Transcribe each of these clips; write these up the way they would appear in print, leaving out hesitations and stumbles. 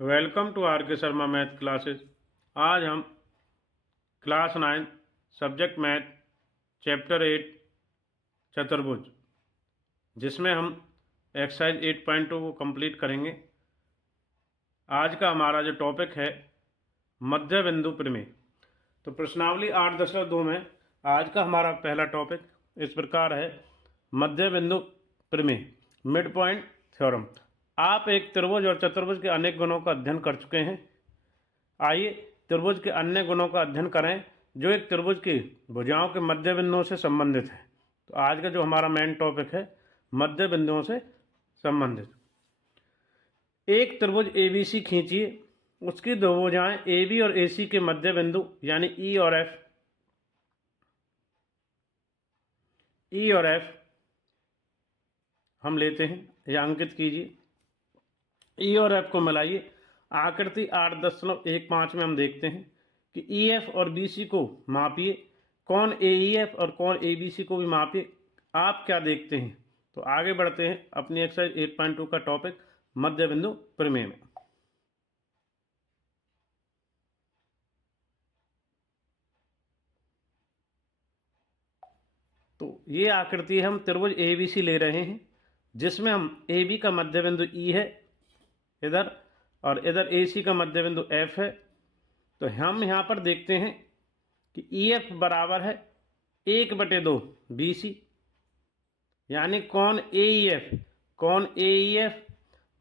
Welcome to are के Sharma math classes. आज हम क्लास 9 सब्जेक्ट मैथ चैप्टर 8 चतुर्भुज, जिसमें हम एक्सरसाइज 8.2 को कंप्लीट करेंगे। आज का हमारा जो टॉपिक है मध्य बिंदु प्रमेय। तो प्रश्नावली 8.2 में आज का हमारा पहला टॉपिक इस प्रकार है, मध्य बिंदु प्रमेय, मिड पॉइंट थ्योरम। आप एक त्रिभुज और चतुर्भुज के अनेक गुणों का अध्ययन कर चुके हैं। आइए त्रिभुज के अन्य गुणों का अध्ययन करें जो एक त्रिभुज की भुजाओं के मध्य बिंदुओं से संबंधित है। तो आज का जो हमारा मेन टॉपिक है मध्य बिंदुओं से संबंधित। एक त्रिभुज ABC खींचिए, उसकी दो भुजाएं AB और AC के मध्य बिंदु यानी E और F हम लेते हैं या अंकित कीजिए। E और F को मिलाइए। आकृति 8.15 में हम देखते हैं कि EF और BC को मापिए, कौन AEF और कौन ABC को भी मापिए। आप क्या देखते हैं? तो आगे बढ़ते हैं अपनी एक्सरसाइज 8.2 का टॉपिक मध्य बिंदु प्रमेय में। तो ये आकृति हम त्रिभुज ABC ले रहे हैं, जिसमें हम AB का मध्य बिंदु E है इधर, और इधर AC का मध्य बिंदु F है। तो हम यहाँ पर देखते हैं कि EF बराबर है 1/2 BC, यानी कौन AEF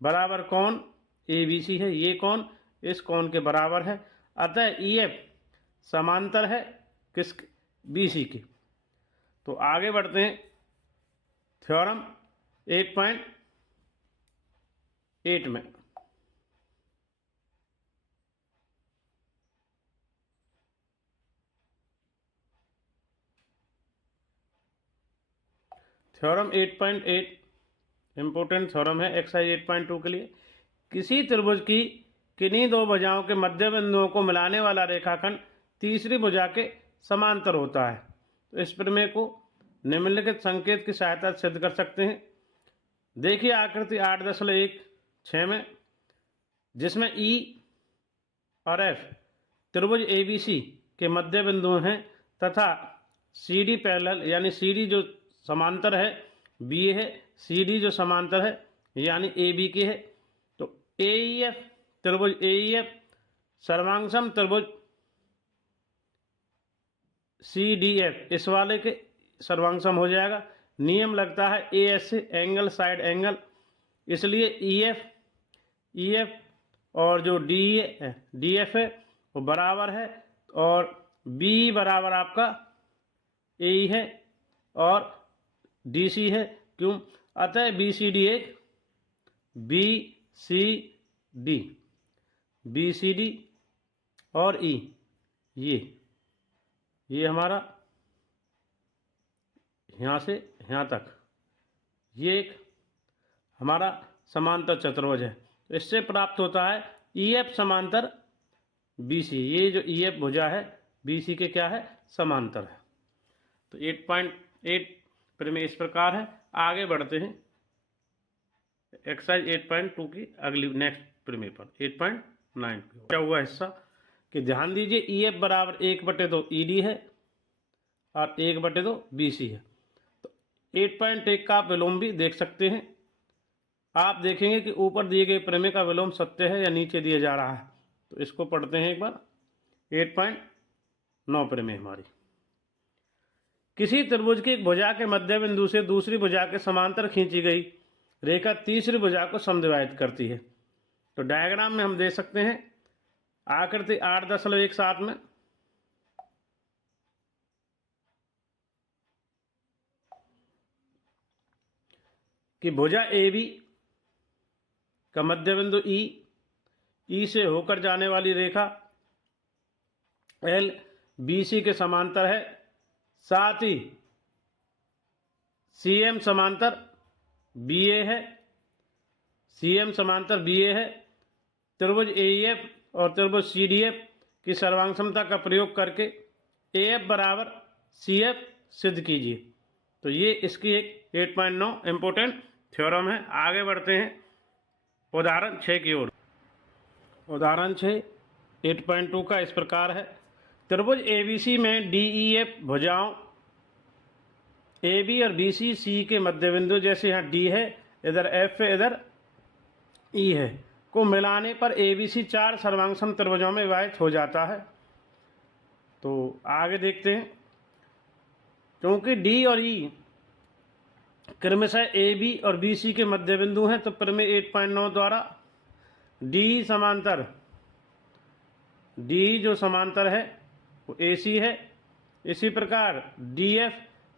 बराबर कौन ABC है। ये कौन इस कौन के बराबर है, अतः EF समांतर है किस BC के। तो आगे बढ़ते हैं थ्योरम 8.8 में। थ्योरम 8.8 इंपोर्टेंट थ्योरम है एक्सरसाइज 8.2 के लिए। किसी त्रिभुज की किन्हीं दो भुजाओं के मध्य बिंदुओं को मिलाने वाला रेखाखंड तीसरी भुजा के समांतर होता है। तो इस प्रमेय को निम्नलिखित संकेत की सहायता से सिद्ध कर सकते हैं। देखिए आकृति 8.1.6 में, जिसमें E और F त्रिभुज ABC के मध्य बिंदु हैं तथा CD पैरेलल यानी CD जो समांतर है BA है, CD जो समांतर है यानी AB के है। तो AEF त्रिभुज AEF सर्वांगसम त्रिभुज CDF इस वाले के सर्वांगसम हो जाएगा। नियम लगता है AS से एंगल साइड एंगल, इसलिए EF और जो DF है वो बराबर है, और B बराबर आपका AE है और DC है। क्यों? अतः BCD एक BCD और E ये हमारा यहाँ से यहाँ तक ये एक हमारा समांतर चतुर्भुज है। इससे प्राप्त होता है EF समांतर BC। ये जो EF भुजा है BC के क्या है, समांतर है। तो 8.8 प्रमेय इस प्रकार है। आगे बढ़ते हैं एक्सरसाइज 8.2 की अगली नेक्स्ट प्रमेय पर 8.9 क्या हुआ हिस्सा कि ध्यान दीजिए EF बराबर 1/2 ED है और 1/2 BC है। तो 8.1 का आप विलोम भी देख सकते हैं। आप देखेंगे कि ऊपर दिए गए प्रमेय का विलोम सत्य है या नीचे दिया जा रहा है। तो इसको पढ़ते हैं एक बार। 8.9 प्रमेय हमारी, किसी त्रिभुज की एक भुजा के मध्य बिंदु से दूसरी भुजा के समांतर खींची गई रेखा तीसरी भुजा को समद्विभाजित करती है। तो डायग्राम में हम देख सकते हैं आकृति 8.17 में कि भुजा AB का मध्य बिंदु E से होकर जाने वाली रेखा L BC के समांतर है, साथ ही CM समांतर BA है। त्रिभुज AEF और त्रिभुज CDF की सर्वांगसमता का प्रयोग करके AF बराबर CF सिद्ध कीजिए। तो ये इसकी एक 8.9 इंपोर्टेंट थ्योरम है। आगे बढ़ते हैं उदाहरण 6 की ओर। उदाहरण 6 8.2 का इस प्रकार है। त्रिभुज ABC में DEF भुजाओं AB और BC C के मध्य बिंदु, जैसे यहाँ D है, इधर F है, इधर E है, को मिलाने पर ABC 4 सर्वांगसम त्रिभुजों में विभाजित हो जाता है। तो आगे देखते हैं। क्योंकि D और E क्रमशः AB और BC के मध्य बिंदु हैं, तो प्रमेय 8.9 द्वारा D समांतर D जो समांतर है वो AC है। इसी प्रकार DF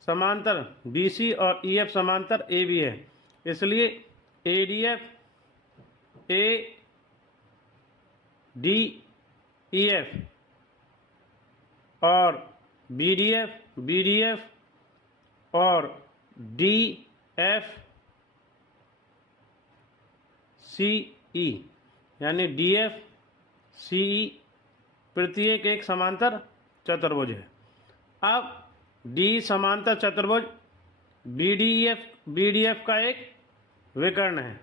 समांतर BC और EF समांतर AB है। इसलिए ADF ADEF और BDF और DFCE यानी DFCE प्रत्येक एक समांतर चतुर्भुज है। अब D समांतर चतुर्भुज BDF का एक विकर्ण है।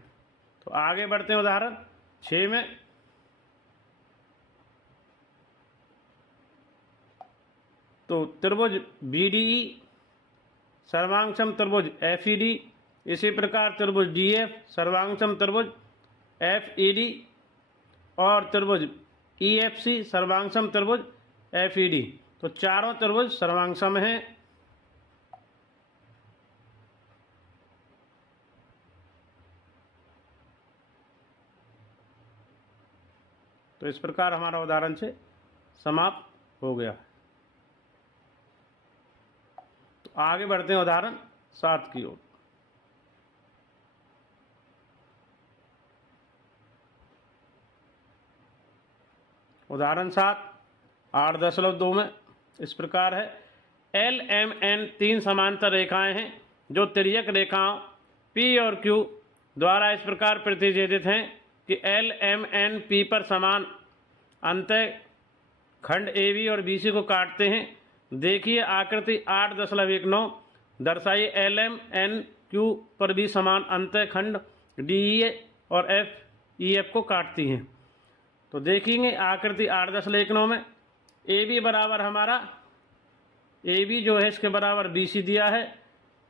तो आगे बढ़ते हैं उदाहरण 6 में। तो त्रिभुज BDE सर्वांगसम त्रिभुज FED, इसी प्रकार त्रिभुज DF सर्वांगसम त्रिभुज FED और त्रिभुज EFC सर्वांगसम त्रिभुज FED। तो चारों त्रिभुज सर्वांगसम हैं। तो इस प्रकार हमारा उदाहरण से समाप्त हो गया। तो आगे बढ़ते हैं उदाहरण 7 की ओर। उदाहरण 7 8.2 में इस प्रकार है। LMN 3 समांतर रेखाएं हैं जो तिर्यक रेखाओं P और Q द्वारा इस प्रकार प्रतिच्छेदित हैं कि LMN P पर समान अंतः खंड AB और BC को काटते हैं। देखिए आकृति 8.19 दर्शाइए LMN Q पर भी समान अंतः खंड DE और FEF को काटती हैं। तो देखेंगे आकृति 8.19 में AB बराबर हमारा AB जो है इसके बराबर BC दिया है,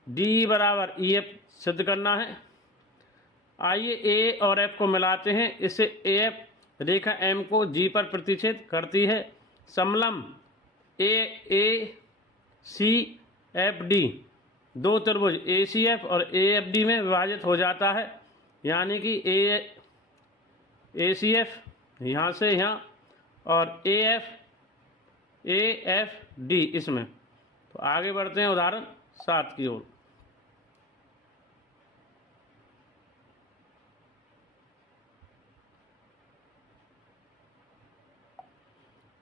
DE बराबर EF सिद्ध करना है। आइए A और F को मिलाते हैं। इससे AF रेखा M को G पर प्रतिच्छेद करती है। समलंब AACFD दो त्रिभुज ACF और AFD में विभाजित हो जाता है, यानी कि ACF यहाँ से यहाँ और AFD इसमें। तो आगे बढ़ते हैं उदाहरण 7 की ओर।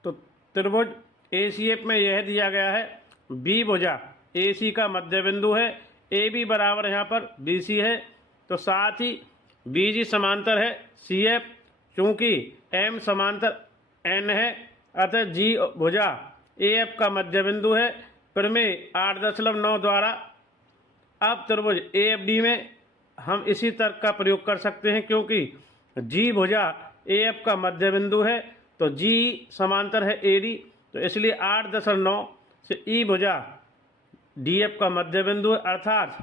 तो त्रिभुज ACF में यह दिया गया है। B भुजा AC का मध्य बिंदु है, AB बराबर यहाँ पर BC है, तो साथ ही BG समांतर है CF। चूँकि M समांतर N है, अतः G भुजा AF का मध्य बिंदु है। प्रमेय 8.9 द्वारा अब त्रिभुज AFD में हम इसी तर्क का प्रयोग कर सकते हैं, क्योंकि G भुजा AF का मध्य बिंदु है, तो G समांतर है AD, तो इसलिए 8.9 से E भुजा DF का मध्य बिंदु है, अर्थात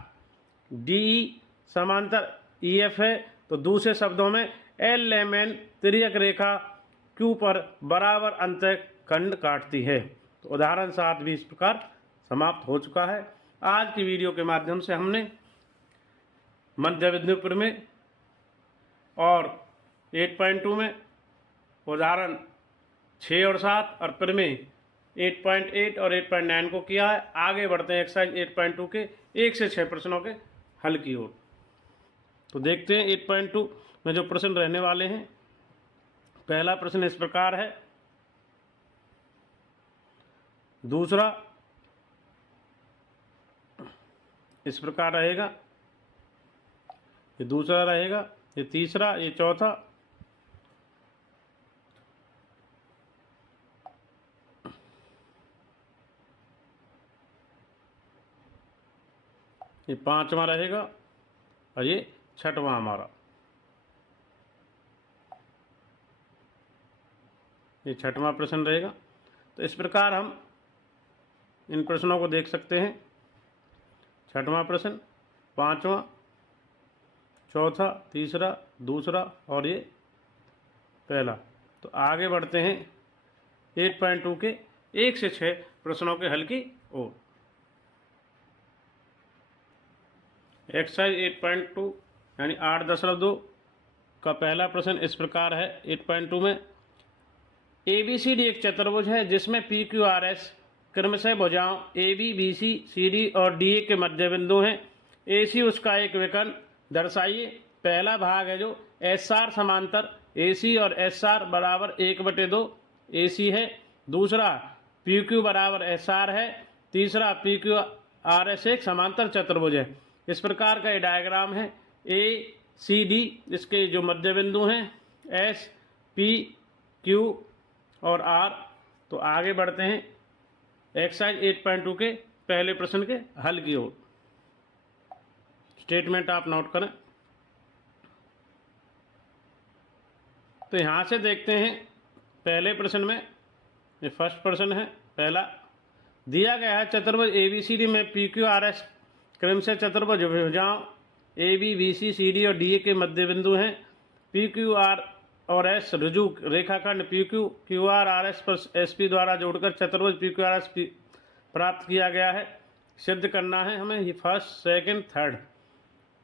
DE समांतर EF है। तो दूसरे शब्दों में LMN तिर्यक रेखा Q पर बराबर अंतः खंड काटती है। तो उदाहरण 7 भी इस प्रकार समाप्त हो चुका है। आज की वीडियो के माध्यम से हमने मध्य बिंदु प्रमेय और 8.2 में उदाहरण 6 और 7 और प्रमेय 8.8 और 8.9 को किया है। आगे बढ़ते हैं एक्सरसाइज 8.2 के 1 से 6 प्रश्नों के हल की ओर। तो देखते हैं 8.2 में जो प्रश्न रहने वाले हैं। पहला प्रश्न इस प्रकार है। दूसरा इस प्रकार रहेगा, ये दूसरा रहेगा, ये तीसरा, ये चौथा, ये पांचवा रहेगा और ये छठवां हमारा। ये छठवां प्रश्न रहेगा। तो इस प्रकार हम इन प्रश्नों को देख सकते हैं। छठवां प्रश्न, पांचवा, चौथा, तीसरा, दूसरा और ये पहला। तो आगे बढ़ते हैं 8.2 के 1 से 6 प्रश्नों के हल की ओर। एक्सरसाइज 8.2 यानी 8.2 का पहला प्रश्न इस प्रकार है। 8.2 में ABCD एक चतुर्भुज है जिसमें PQRS क्रमशः भुजाओं AB, BC, CD और DA के मध्य बिंदु हैं। AC उसका एक विकर्ण दर्शाइए। पहला भाग है जो SR समांतर AC और SR बराबर 1/2 AC है। दूसरा PQ बराबर SR है। तीसरा PQRS एक समांतर चतुर्भुज है। इस प्रकार का ये डायग्राम है। ACD इसके जो मध्य बिंदु हैं S, P, Q और R। तो आगे बढ़ते हैं एक्सरसाइज 8.2 के पहले प्रश्न के हल की ओर। स्टेटमेंट आप नोट करें। तो यहाँ से देखते हैं पहले प्रश्न में, ये फर्स्ट प्रश्न है पहला, दिया गया है चतुर्भुज ABCD में PQRS क्रमशः चतुर्भुज भुजाओं AB, BC, CD और DA के मध्य बिंदु हैं। PQR और S ऋजु रेखाखंड PQ QR RS पर SP द्वारा जोड़कर चतुर्भुज PQRS प्राप्त किया गया है। सिद्ध करना है हमें ये फर्स्ट, सेकंड, थर्ड।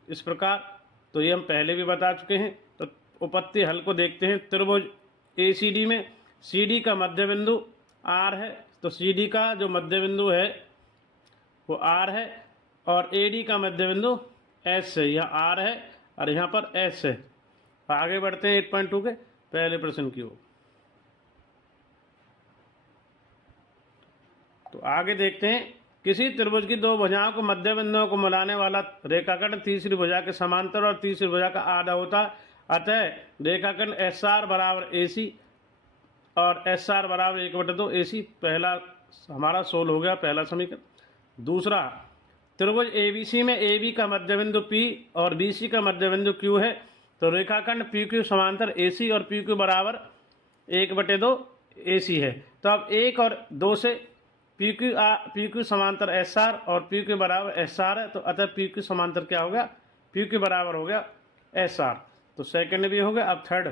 इस प्रकार तो ये हम पहले भी बता चुके हैं। तो उपपत्ति हल को देखते हैं। त्रिभुज ACD में CD का मध्य बिंदु R है, तो CD का जो मध्य बिंदु है वो R है और AD का मध्य बिंदु S है। यहाँ R है और यहाँ पर S है। आगे बढ़ते हैं 8.2 के पहले प्रश्न की ओर। तो आगे देखते हैं, किसी त्रिभुज की दो भुजाओं को मध्य बिंदुओं को मिलाने वाला रेखाखंड तीसरी भुजा के समांतर और तीसरी भुजा का आधा होता है। अतः रेखाखंड SR बराबर AC और SR बराबर 1/2 AC पहला हमारा सोल्व हो गया, पहला समीकरण। दूसरा, त्रिभुज ABC में AB का मध्य बिंदु P और BC का मध्य बिंदु Q है। तो रेखाखंड PQ समांतर AC और PQ बराबर 1/2 AC है। तो अब 1 और 2 से PQ समांतर SR और PQ बराबर SR है। तो अतः PQ समांतर क्या हो गया, PQ बराबर हो गया SR। तो सेकंड भी हो गया। अब थर्ड,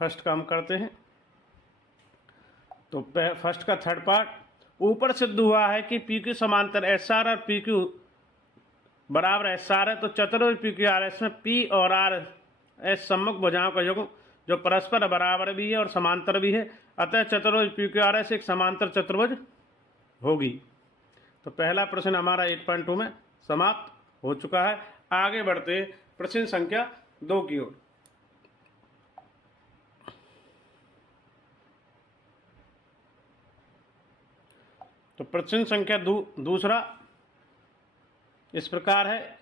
फर्स्ट का हम करते हैं। तो फर्स्ट का थर्ड पार्ट, ऊपर सिद्ध हुआ है कि PQ समांतर SR और PQ बराबर SR है। तो चतुर्भुज PQRS में P और R S सम्मुख भुजाओं का युग्म जो परस्पर बराबर भी है और समांतर भी है। अतः चतुर्भुज PQRS एक समांतर चतुर्भुज होगी। तो पहला प्रश्न हमारा 8.2 में समाप्त हो चुका है। आगे बढ़ते हैं प्रश्न संख्या 2 की ओर। तो प्रश्न संख्या दूसरा इस प्रकार है।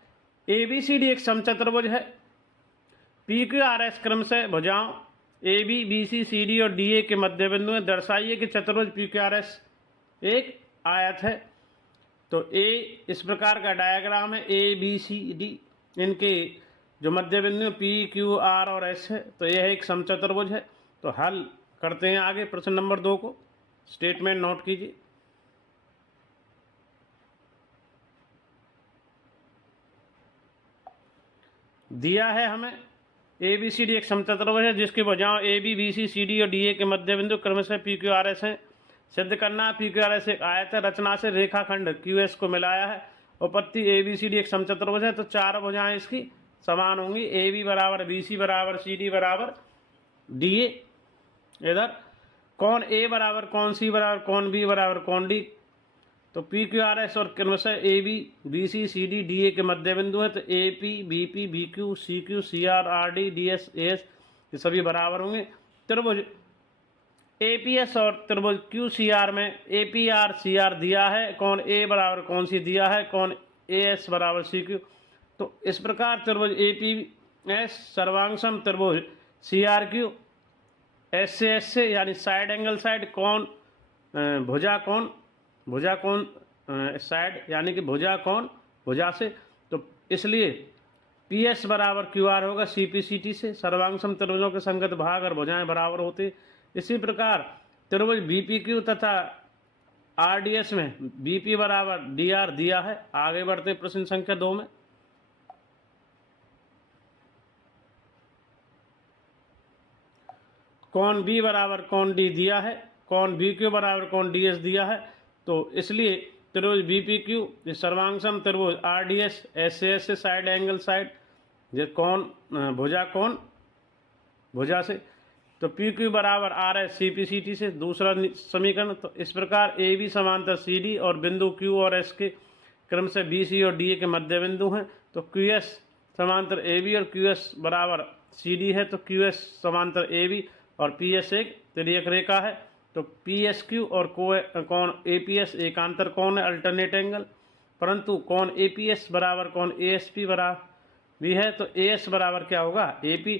ABCD एक समचतुर्भुज है। PQRS क्रम से भुजाओं AB, BC, CD और DA के मध्य बिंदु में दर्शाइए कि चतुर्भुज PQRS एक आयत है। तो A इस प्रकार का डायग्राम है। ABCD इनके जो मध्य बिंदु P, Q, R और S है। तो यह एक समचतुर्भुज है। तो हल करते हैं आगे प्रश्न नंबर 2 को। स्टेटमेंट नोट कीजिए। दिया है हमें ABCD एक समचतुर्भुज है जिसकी भुजाओं AB, BC, CD और DA के मध्य बिंदु क्रमशः PQRS हैं। सिद्ध करना, PQRS एक आयत है। रचना से रेखाखंड QS को मिलाया है। उपपत्ति ABCD एक समचतुर्भुज है। तो चार भुजाएं इसकी समान होंगी। AB बराबर BC बराबर CD बराबर DA। इधर कौन A बराबर कौन C बराबर कौन B बराबर कौन D। तो PQRS और क्रमशः AB, BC, CD, DA के मध्य बिंदु है। तो AP, BP, BQ, CQ, CR, RD, DS, AS ये सभी बराबर होंगे। त्रिभुज APS और त्रिभुज QCR में APR, CR दिया है। कौन A बराबर कौन C दिया है, कौन AS बराबर CQ। तो इस प्रकार त्रिभुज APS सर्वांगसम त्रिभुज CRQ S से यानी साइड एंगल साइड कौन भुजा कौन साइड यानी कि भुजा कौन भुजा से। तो इसलिए PS बराबर QR होगा CPCT से। सर्वांगसम त्रिभुजों के संगत भाग और भुजाएं बराबर होते इसी प्रकार त्रिभुज BPQ तथा RDS में BP बराबर DR दिया है। आगे बढ़ते प्रश्न संख्या 2 में। कौन B बराबर कौन D दिया है, कौन BQ बराबर कौन DS दिया है। तो इसलिए त्रिभुज BPQ सर्वांगसम त्रिभुज RDS SAS से साइड एंगल साइड, ये कौन भुजा कौन भुजा से, तो PQ बराबर RS CPCT से दूसरा समीकरण। तो इस प्रकार AB समांतर CD और बिंदु Q और S के क्रम से BC और DA के मध्य बिंदु हैं। तो QS समांतर AB और QS बराबर CD है। तो QS समांतर AB और PS एक तिर्यक रेखा है। तो PSQ और कौन APS एकांतर कौन है, अल्टरनेट एंगल। परंतु कौन APS बराबर कौन ASP बराबर भी है। तो AS बराबर क्या होगा AP।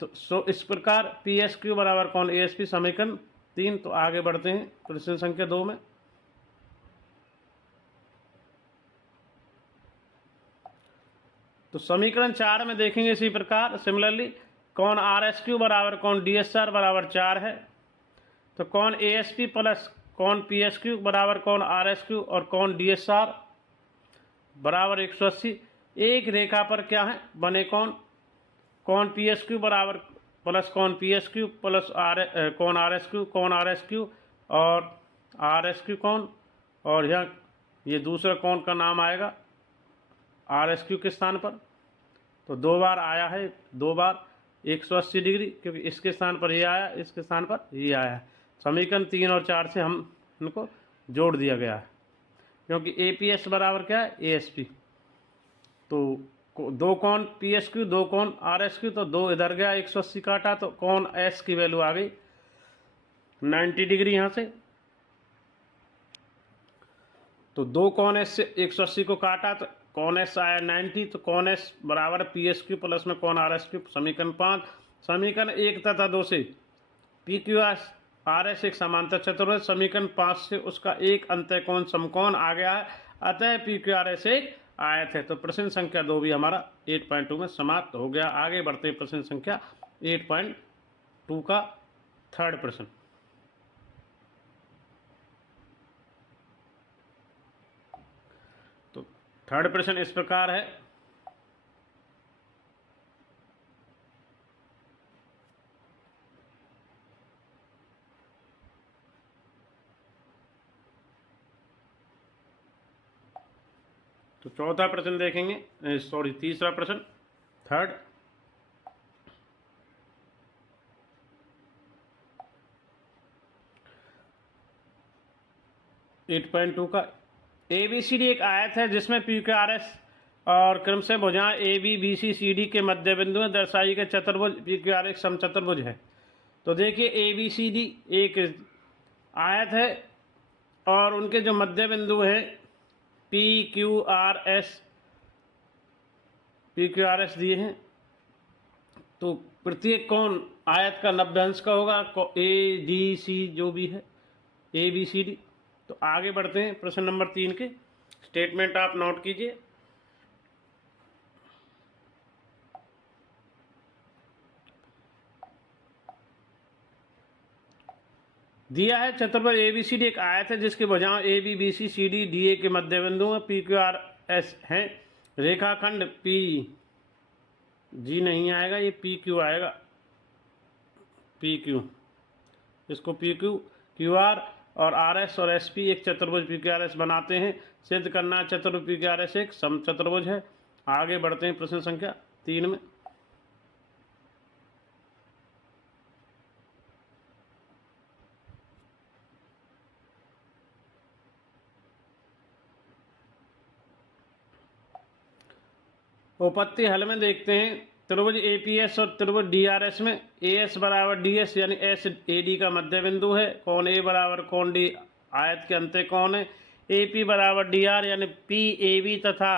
तो इस प्रकार PSQ बराबर कौन ASP समीकरण 3। तो आगे बढ़ते हैं प्रश्न संख्या 2 में। तो समीकरण 4 में देखेंगे इसी प्रकार सिमिलरली कौन RSQ बराबर कौन DSR बराबर 4 है। तो कौन ASP प्लस कौन PSQ बराबर कौन RSQ और कौन DSR बराबर 180 एक रेखा पर क्या है बने। कौन PSQ बराबर प्लस कौन PSQ प्लस कौन RSQ और RSQ कौन, और यहाँ ये दूसरा कौन का नाम आएगा RSQ के स्थान पर। तो 2 बार आया है, 2 बार 180 डिग्री, क्योंकि इसके स्थान पर ये आया, इसके स्थान पर ये आया है। समीकरण 3 और 4 से हम इनको जोड़ दिया गया है, क्योंकि APS बराबर क्या है ASP। तो 2 कौन PSQ 2 कौन RSQ, तो 2 इधर गया 180 काटा, तो कौन S की वैल्यू आ गई 90 डिग्री यहाँ से। तो 2 कौन S से 180 को काटा तो कौन S आया 90। तो कौन S बराबर PSQ प्लस में कौन RSQ। समीकरण 5 समीकरण 1 तथा 2 से PQRS एक समांतर चतुर्भुज। समीकरण 5 से उसका एक अंतःकोण समकोण आ गया है, अतः PQRS एक आयत है। तो प्रश्न संख्या 2 भी हमारा 8.2 में समाप्त हो गया। आगे बढ़ते हैं प्रश्न संख्या 8.2 का थर्ड प्रश्न। तो थर्ड प्रश्न इस प्रकार है। तो चौथा प्रश्न देखेंगे, सॉरी तीसरा प्रश्न थर्ड। एट पॉइंट 2 का ABCD एक आयत है जिसमें PQRS और क्रम से भुजाएं ABBCCD के मध्य बिंदु में दर्शाई गए चतुर्भुज PQR एक समचतुर्भुज है। तो देखिए ABCD एक आयत है और उनके जो मध्य बिंदु हैं PQRS दिए हैं। तो प्रत्येक कोण आयत का 90 अंश का होगा, ADC जो भी है ABCD। तो आगे बढ़ते हैं प्रश्न नंबर 3 के स्टेटमेंट आप नोट कीजिए। दिया है चतुर्भुज ABCD एक आयत है जिसके भुजाएं ABBCCD DA के मध्य बिंदु में PQRS हैं। रेखाखंड PG नहीं आएगा, ये PQ आएगा, PQ। इसको PQ QR और RS और SP एक चतुर्भुज PQRS बनाते हैं। सिद्ध करना चतुर्भुज PQRS एक समचतुर्भुज है। आगे बढ़ते हैं प्रश्न संख्या 3 में। उपपत्ति हल में देखते हैं त्रिभुज APS और त्रिभुज DRS में AS बराबर DS यानी S AD का मध्य बिंदु है। कौन A बराबर कौन D आयत के अंत्य कौन है। AP बराबर DR यानी PAB तथा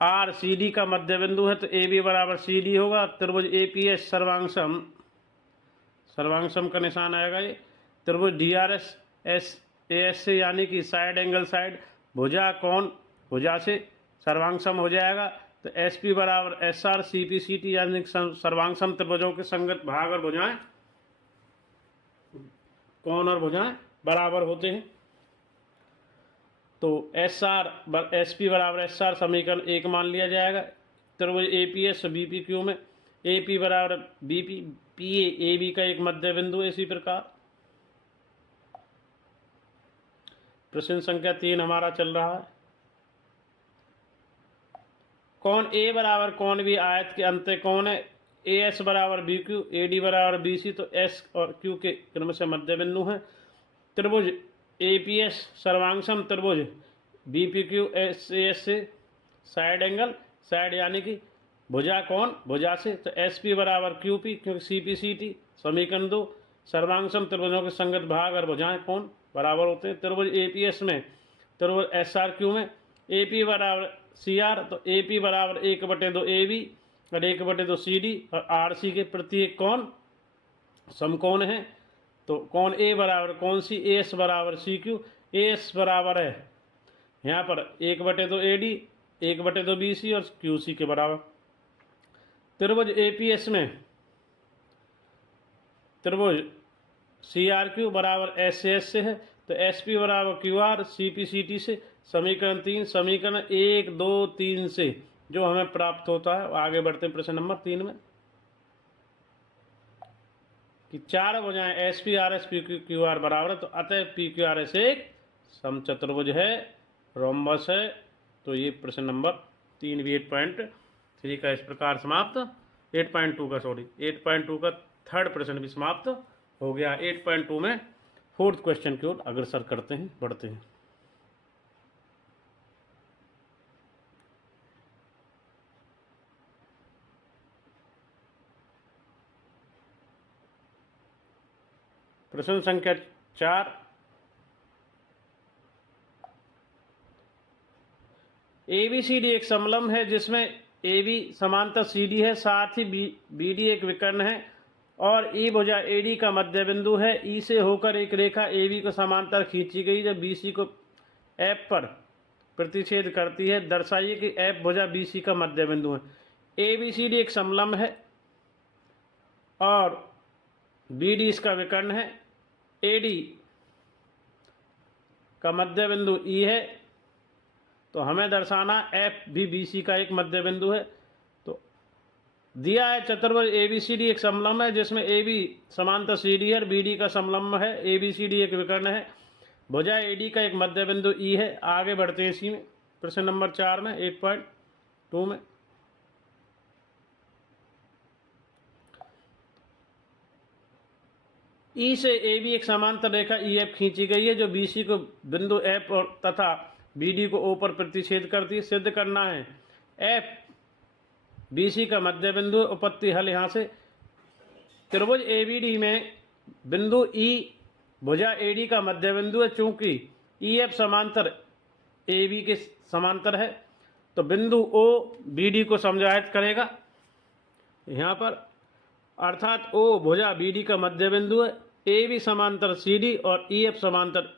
R CD का मध्य बिंदु है। तो AB बराबर CD होगा। त्रिभुज APS सर्वांगसम का निशान आएगा ये। त्रिभुज DRS AS से यानी कि साइड एंगल साइड, भुजा कौन भुजा से सर्वांगसम हो जाएगा। तो SP बराबर SR CPCT यानी सर्वांगसम त्रिभुजों के संगत भाग और भुजाएं कौन और भुजाएं बराबर होते हैं। तो एस पी बराबर एस आर समीकरण 1 मान लिया जाएगा। त्रिभुज A P S B P Q में ए पी बराबर B P P A B का एक मध्य बिंदु है। इसी प्रकार प्रश्न संख्या 3 हमारा चल रहा है। कौन ए बराबर कौन भी आयत के अंत कौन है। ए एस बराबर बी क्यू, ए डी बराबर बी सी, तो एस और क्यू के क्रम से मध्य बिंदु है। त्रिभुज ए पी एस सर्वांगसम त्रिभुज B P Q S S से साइड एंगल, साइड यानी कि भुजा कौन भुजा से, तो एस पी बराबर क्यू पी, क्योंकि सी पी सी टी। समीकरण 2 सर्वांगसम त्रिभुजों के संगत भाग और भुजाएं कौन बराबर होते हैं। त्रिभुज ए पी एस में त्रिभुज एस आर क्यू में ए पी बराबर सी आर, तो ए पी बराबर 1/2 ए बी और 1/2 सी डी, और आर सी के प्रत्येक कौन समकोण है। तो कौन ए बराबर कौन सी, ए एस बराबर सी क्यू, ए एस बराबर है यहाँ पर 1/2 ए डी, 1/2 बी सी और क्यू सी के बराबर। त्रिभुज ए पी एस में त्रिभुज सी आर क्यू बराबर एस से है, तो एस पी बराबर Q R C P C T से। समीकरण 3 समीकरण 1 2 3 से जो हमें प्राप्त होता है। आगे बढ़ते हैं प्रश्न नंबर 3 में कि 4 भुजाएं S P R S P Q R बराबर है, तो अतः पी क्यू आर एस एक समचतुर्भुज है, रोम्बस है। तो ये प्रश्न नंबर 3 भी 8.3 का इस प्रकार समाप्त। 8.2 का 8.2 का थर्ड प्रश्न भी समाप्त हो गया। 8.2 में फोर्थ क्वेश्चन की ओर अग्रसर करते हैं, बढ़ते हैं। प्रश्न संख्या 4 ए बी सी डी एक समलंब है जिसमें ए बी समांतर सी डी है, साथ ही बी डी एक विकर्ण है और ई भुजा ए डी का मध्य बिंदु है। ई से होकर एक रेखा ए बी को समांतर खींची गई जब बी सी को एफ पर प्रतिच्छेद करती है। दर्शाइए कि एफ भुजा बी सी का मध्य बिंदु है। ए बी सी डी एक समलंब है और बी डी इसका विकर्ण है। ए डी का मध्य बिंदु ई है, तो हमें दर्शाना एफ भी बी सी का एक मध्य बिंदु है। तो दिया है चतुर्भुज ए बी सी डी एक समलंब है जिसमें ए बी समांतर सी डी है और बी डी का समलंब है। ए बी सी डी एक विकर्ण है, भुजा ए डी का एक मध्य बिंदु ई है। आगे बढ़ते हैं इसी में प्रश्न नंबर 4 में 8.2 में। ई से ए बी एक समांतर रेखा ई एफ खींची गई है जो बी सी को बिंदु एफ और तथा बी डी को ओ पर प्रतिच्छेद करती है। सिद्ध करना है एफ बी सी का मध्य बिंदु। उपपत्ति हल यहाँ से त्रिभुज ए बी डी में बिंदु ई भुजा ए डी का मध्य बिंदु है। चूंकि ई एफ समांतर ए बी के समांतर है तो बिंदु ओ बी डी को समजायित करेगा यहाँ पर, अर्थात ओ भुजा बी डी का मध्य बिंदु है। ए बी समांतर सी डी और ई एफ समांतर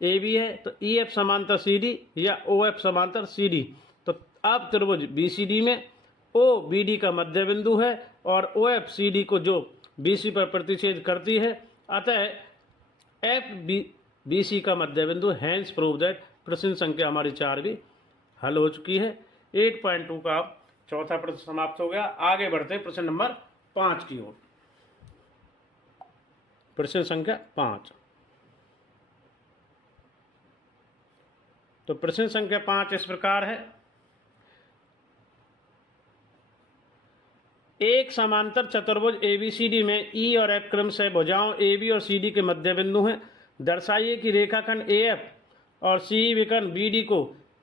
ए बी है, तो ई एफ समांतर सी डी या ओ एफ समांतर सी डी। तो अब त्रिभुज बी सी डी में ओ बी डी का मध्य बिंदु है और ओ एफ सी डी को जो बी सी पर प्रतिच्छेद करती है, अतः एफ बी सी का मध्य बिंदु। Hence prove that. प्रश्न संख्या हमारी 4 भी हल हो चुकी है। 8.2 का चौथा प्रश्न समाप्त हो गया। आगे बढ़ते हैं प्रश्न नंबर 5 की ओर। प्रश्न संख्या 5। तो प्रश्न संख्या 5 इस प्रकार है। एक समांतर चतुर्भुज एबीसीडी में ई और एफ क्रम से भुजाओं ए बी और सी डी के मध्य बिंदु हैं। दर्शाइए कि रेखाखंड ए एफ और सी विकर्ण बी डी को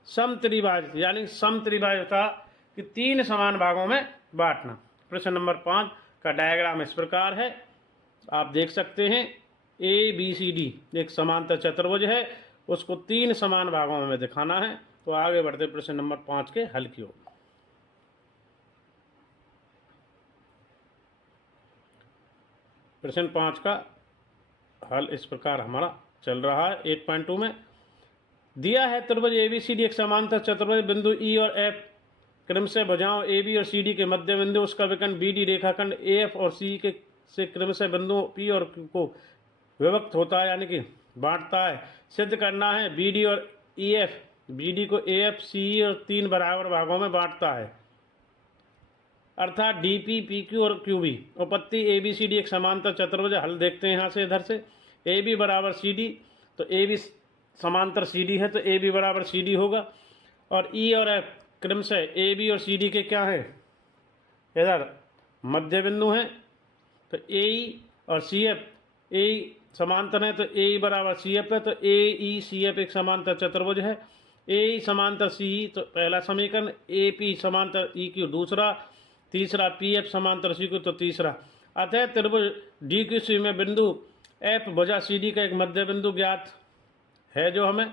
समत्रिभाजित यानी समत्रिभाजिता कि 3 समान भागों में बांटना। प्रश्न नंबर 5 का डायग्राम इस प्रकार है, आप देख सकते हैं। ए बी सी डी एक समांतर चतुर्भुज है, उसको 3 समान भागों में दिखाना है। तो आगे बढ़ते प्रश्न नंबर 5 के हल की ओर। प्रश्न 5 का हल इस प्रकार हमारा चल रहा है। 8.2 में दिया है त्रिभुज एबीसीडी एक समांतर चतुर्भुज बिंदु ई और एफ क्रम से भुजाओं ए बी और सी डी के मध्य बिंदु, उसका विकर्ण बी डी रेखाखंड ए एफ और सी के से क्रम से बिंदुओं पी और क्यू को विभक्त होता है, यानी कि बांटता है। सिद्ध करना है बी डी और ई एफ, बी डी को ए एफ सी ई और 3 बराबर भागों में बांटता है, अर्थात डी पी पी क्यू और क्यू बी। उपपत्ति ए बी सी डी एक समांतर चतुर्भुज। हल देखते हैं यहाँ से, इधर से ए बी बराबर सी डी, तो ए बी समांतर सी डी है तो ए बी बराबर सी डी होगा। और ई और एफ क्रमशः ए बी और सी डी के क्या हैं, इधर मध्य बिंदु हैं, तो ए ई और सी एफ, ए समांतर है तो ए ई बराबर सी एफ है, तो ए ई सी एफ एक समांतर चतुर्भुज है। ए ई समांतर सी ई तो पहला समीकरण, ए पी समांतर ई क्यू दूसरा, तीसरा पी एफ समांतर सी क्यू तो तीसरा। अतः त्रिभुज डी क्यू सी में बिंदु एफ भुजा सी डी का एक मध्य बिंदु ज्ञात है जो हमें,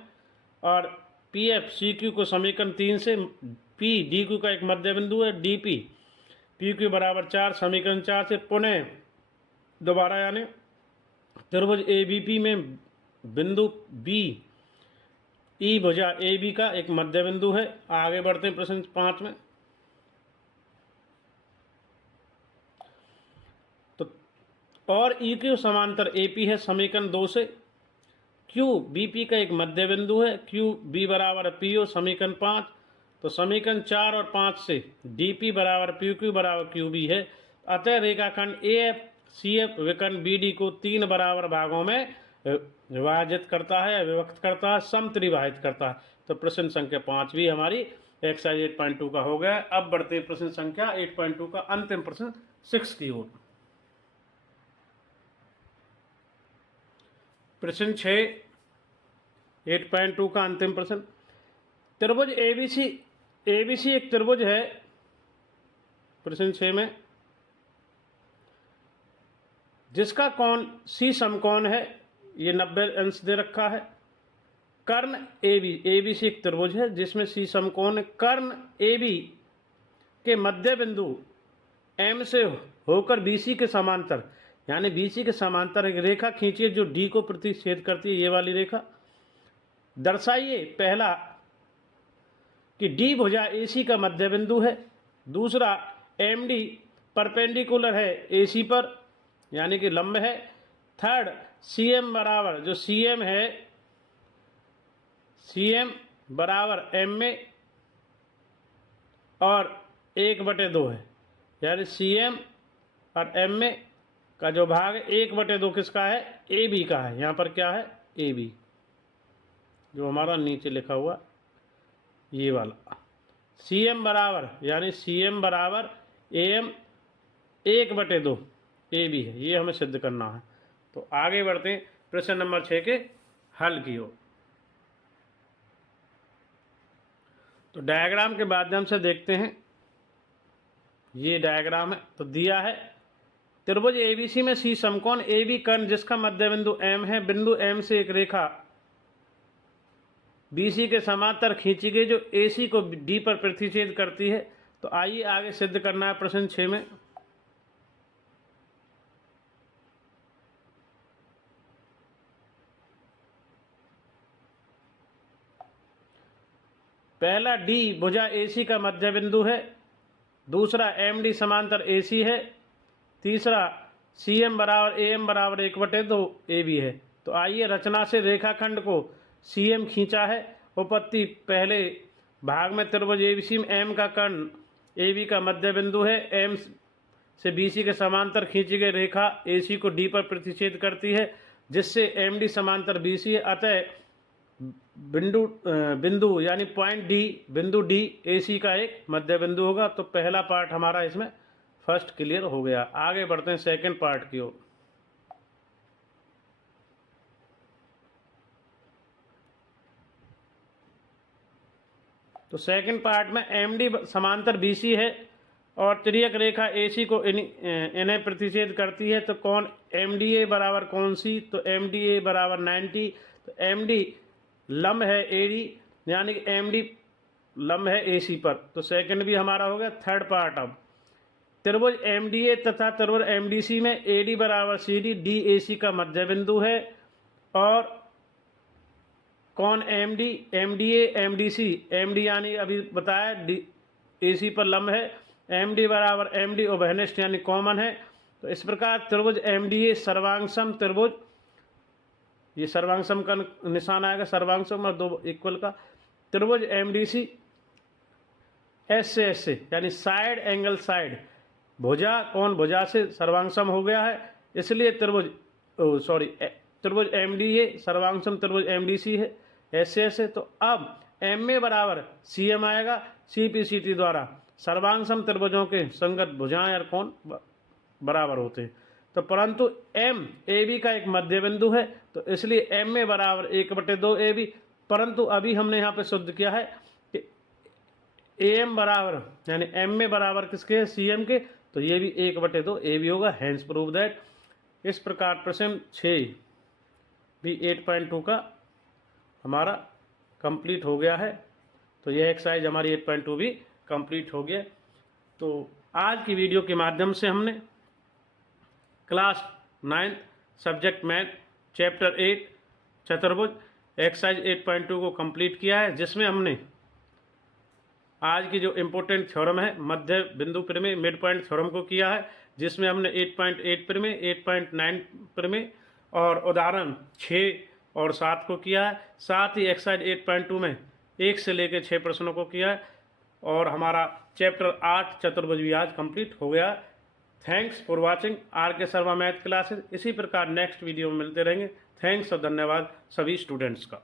और पी एफ सी क्यू को समीकरण 3 से, पी डी क्यू का एक मध्य बिंदु है, डी पी पी क्यू बराबर 4 समीकरण 4 से। पुनः दोबारा यानी त्रिभुज ए बी पी में बिंदु बी ई भुजा ए बी का एक मध्य बिंदु है। आगे बढ़ते हैं प्रश्न 5 में। तो और ई क्यू समांतर ए पी है समीकरण 2 से। क्यू बी पी का एक मध्य बिंदु है, क्यू बी बराबर पी ओ समीकरण 5। तो समीकरण 4 और 5 से डी पी बराबर पी क्यू बराबर क्यू बी है। अतः रेखाखंड ए एफ सी एफ विकर्ण बी डी को 3 बराबर भागों में विभाजित करता है, विभक्त करता है, समत्रिभाजित करता है। तो प्रश्न संख्या 5 भी हमारी एक्सरसाइज 8.2 का हो गया। अब बढ़ते हैं प्रश्न संख्या 8.2 का अंतिम प्रश्न 6 की ओर। प्रश्न 6 8.2 का अंतिम प्रश्न। त्रिभुज एबीसी एक त्रिभुज है। प्रश्न 6 में जिसका कोण सी समकोण है, ये 90 अंश दे रखा है। कर्ण एबीसी एक त्रिभुज है जिसमें सी समकोण है। कर्ण एबी के मध्य बिंदु एम से होकर बीसी के समांतर, यानी बीसी के समांतर एक रेखा खींचिए जो डी को प्रतिच्छेद करती है, ये वाली रेखा। दर्शाइए पहला कि डी भुजा एसी का मध्य बिंदु है। दूसरा एम डी परपेंडिकुलर है एसी पर, यानी कि लंब है। थर्ड सी एम बराबर, जो सी एम है सी एम बराबर एम में और 1/2 है, यानी सी एम और एम में का जो भाग 1/2 किसका है, ए बी का है। यहाँ पर क्या है, ए बी, जो हमारा नीचे लिखा हुआ ये वाला। सी एम बराबर, यानी सी एम बराबर ए एम 1/2 ए बी है, ये हमें सिद्ध करना है। तो आगे बढ़ते हैं प्रश्न नंबर 6 के हल की ओर। तो डायग्राम के माध्यम से देखते हैं, ये डायग्राम है। तो दिया है त्रिभुज एबीसी में सी समकोण ए बी कर्ण जिसका मध्य बिंदु एम है। बिंदु एम से एक रेखा बीसी के समांतर खींची गई जो एसी को डी पर प्रतिच्छेद करती है। तो आइए आगे सिद्ध करना है प्रश्न 6 में। पहला डी भुजा एसी का मध्य बिंदु है। दूसरा एम डी समांतर एसी है। तीसरा सी एम बराबर ए एम बराबर 1/2 ए बी है। तो आइए रचना से रेखाखंड को सी एम खींचा है। उपपत्ति पहले भाग में त्रिभुज एबीसी में एम का कर्ण ए बी का मध्य बिंदु है। एम से बीसी के समांतर खींची गई रेखा एसी को डी पर प्रतिच्छेद करती है जिससे एम डी समांतर बीसी है। अतः बिंदु यानी पॉइंट डी, बिंदु डी एसी का एक मध्य बिंदु होगा। तो पहला पार्ट हमारा इसमें फर्स्ट क्लियर हो गया। आगे बढ़ते हैं सेकंड पार्ट की ओर। तो सेकंड पार्ट में एम डी समांतर बीसी है और तिर्यक रेखा एसी को इन्हें प्रतिच्छेद करती है। तो कौन एम डी ए बराबर कौन सी, तो एम डी ए बराबर 90। तो एम डी लंब है ए डी, यानी कि एम डी लंब है ए सी पर। तो सेकंड भी हमारा हो गया। थर्ड पार्ट अब त्रिभुज एम डी ए तथा त्रिभुज एम डी सी में ए डी बराबर सी डी, डी ए सी का मध्य बिंदु है। और कौन M D A M D C, M D यानी अभी बताया डी ए सी पर लंब है। एम डी बराबर एम डी उभयनिष्ठ यानी कॉमन है। तो इस प्रकार त्रिभुज एम डी ए सर्वांग सम त्रिभुज ये सर्वांग का निशान आएगा, सर्वांग और दो इक्वल का। त्रिभुज एमडीसी एस से एस से यानी साइड एंगल साइड, भुजा कौन भुजा से सर्वांग हो गया है, इसलिए त्रिभुज एमडी है, सर्वांग त्रिभुज एमडीसी है, एस से एस है। तो अब एम ए बराबर सी एम आएगा, सी पी सी टी द्वारा सर्वांग त्रिभुजों के संगत भुजाएं और कोण बराबर होते हैं। तो परंतु एम ए बी का एक मध्य बिंदु है, तो इसलिए एम ए बराबर 1/2 ए बी। परंतु अभी हमने यहाँ पे शुद्ध किया है कि ए एम बराबर यानी एम ए बराबर किसके, सी एम के, तो ये भी 1/2 ए बी होगा। Hence prove that. इस प्रकार प्रश्न 6 भी 8.2 का हमारा कंप्लीट हो गया है। तो यह एक्सरसाइज हमारी 8.2 भी कंप्लीट हो गया। तो आज की वीडियो के माध्यम से हमने क्लास 9 सब्जेक्ट मैथ चैप्टर 8 चतुर्भुज एक्सरसाइज 8.2 को कंप्लीट किया है, जिसमें हमने आज की जो इम्पोर्टेंट थ्योरम है मध्य बिंदु प्रमेय मिड पॉइंट थ्योरम को किया है, जिसमें हमने 8.8 प्रमेय, 8.9 प्रमेय और उदाहरण 6 और 7 को किया है। साथ ही एक्सरसाइज 8.2 में 1 से लेकर 6 प्रश्नों को किया है और हमारा चैप्टर 8 चतुर्भुज भी आज कंप्लीट हो गया। थैंक्स फॉर वाचिंग आर के शर्मा मैथ क्लासेस। इसी प्रकार नेक्स्ट वीडियो में मिलते रहेंगे। थैंक्स और धन्यवाद सभी स्टूडेंट्स का।